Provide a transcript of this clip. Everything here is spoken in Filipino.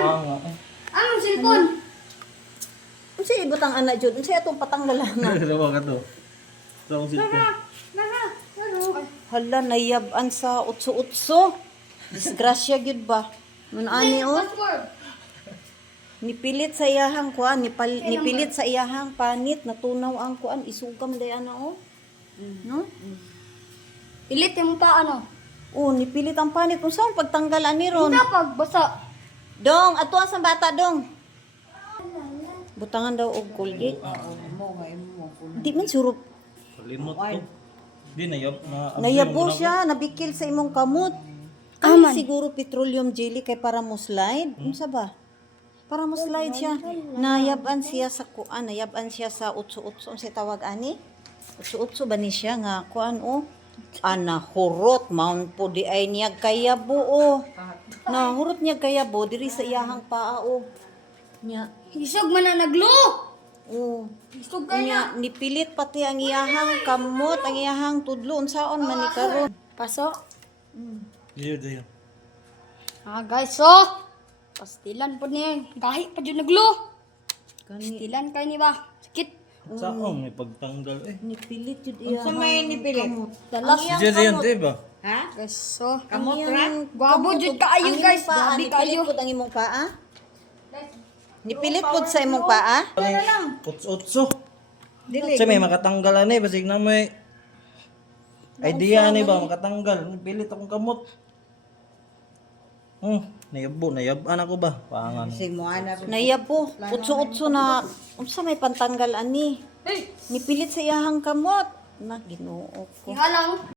nga eh. Anong cellphone? Unsa ibutang ana jud? Unsa atong patanggalan na? Dalawa ka to. Sa akong silpo. Hala nayab-an sa utso-utso. Disgrasya gyud ba? Mun ani oh. Password. Nipilit sa iyahang kuan, nipilit sa iyahang panit, natunaw ang kuan, isugam day ana oh. No? Pilit yung pa ano. Oh, nipilit ang panit. Unsa ang pagtanggal ani ron? Hindi pag basa. Dong, ato sa bata dong. Butangan daw og Colgate. Di man surup. Kalimot to. Di nayab na. Nayabo siya, nabikil sa imong kamot. Kani siguro petroleum jelly kay para mo slide. Unsa ba? Para mo slide siya. Nayaban siya sa kuan, nayaban siya sa utso-utso. Unsa tawag ani? Utso-utso ba ni siya nga kuan oh? Ana hurot maun po di ay niya kayabo oh. Na hurot niya kayabo diri sa iyahang paa oh. Nya. Isog man na naglo. Oh. Isog ka na. Nya nipilit pati ang iyahang kamot, ang iyahang tudlo unsaon man ni karon. Paso. Diyo, diyo. Guys, so. Pastilan po niya. Kahit pa dyan naglo. Kani Pastilan kayo ni ba? Sakit. Saan may pagtanggal eh. nipilit jud iyahang. Sa may nipilit? Dalas. Diyo, diyo, diyo ba? Ha? Guys, so. Kamot ra? Gwabo jud kaayo guys. Nipilit Grabe kayo. pud ang imong paa. Nipilit pud sa imong paa. Utso-utso. Kasi may makatanggal ani, basig na may idea ani ba makatanggal. Pilit akong kamot. Nayaban ako ba? Pangan. Si Moana. Nayabo, utso-utso na unsa may pantanggal ani. Nipilit sa iyahang kamot. Na Ginoo ko. Tingala lang.